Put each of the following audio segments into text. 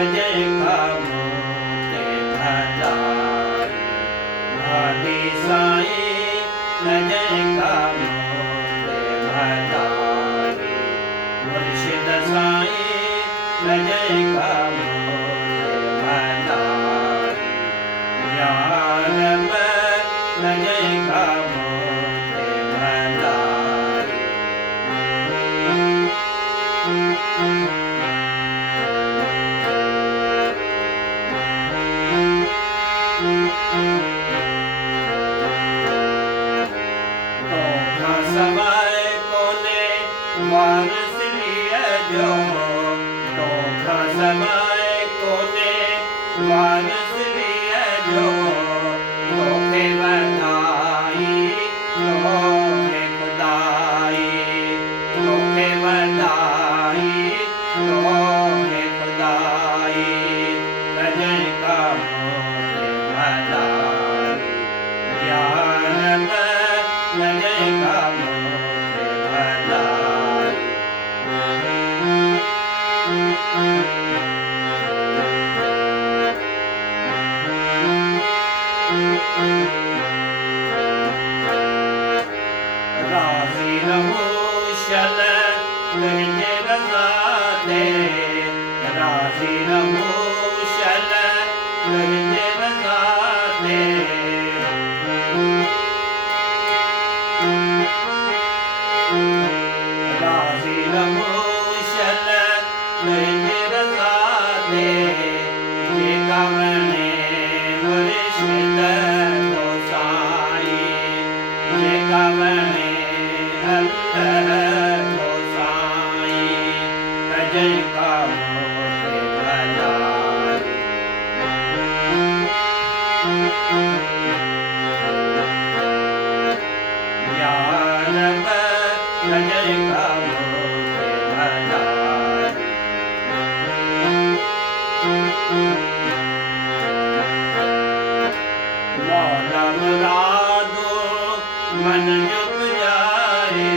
जय कामो ते भलाई भाटी साई जय कामो ते भलाई मुर्शिद साई जय कामो ते भलाई यार जय कामो ते भलाई सवाए कोने वारस लिया जो धोखा सवाए कोने वारस लिया जो धोखे बधाई धोखे खुदाई धोखे बधाई धोखे खुदाई जय कामो ते भलाई यार जय कामो ते भलाई राजी रहो शन कहने रज़ाते राजी रहो शन कहने रज़ाते राजी रहो शन कहने रज़ाते ये कामने मुर्शिद को साई ये कामने अल्लाह को साई जय कामो ते भलाई यार जय कामो ते भलाई मौला मुरादो मन जुग जाए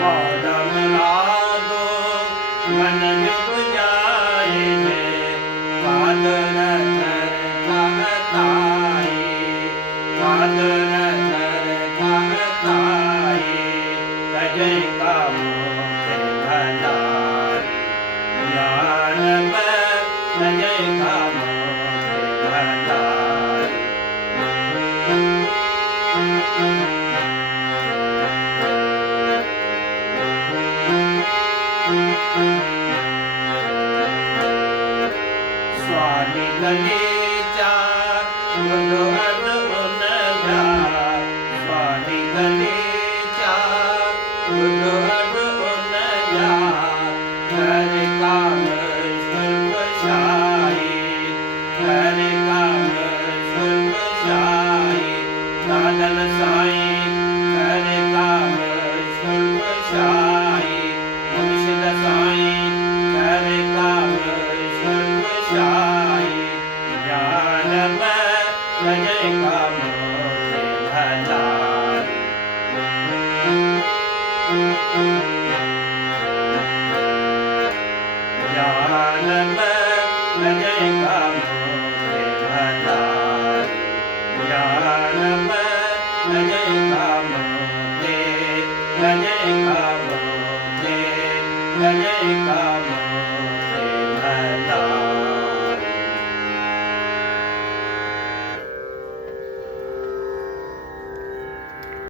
मौला मुरादो मन जुग जाए कादर कहताई कादर कहताई जय कामो ते भलाई यार जय कामो ते भलाई स्वाली गलीचा मुदहर उनजा स्वाली गलीचा मुदहर उनजा घर काम सुरशाई घर काम सुरशाई दादल साई घर काम सुरशाई मुर्शिद साई घर काम सुरशाई यार जय कामो ते भलाई यार जय कामो ते भलाई यार जय कामो ते जय कामो ते जय कामो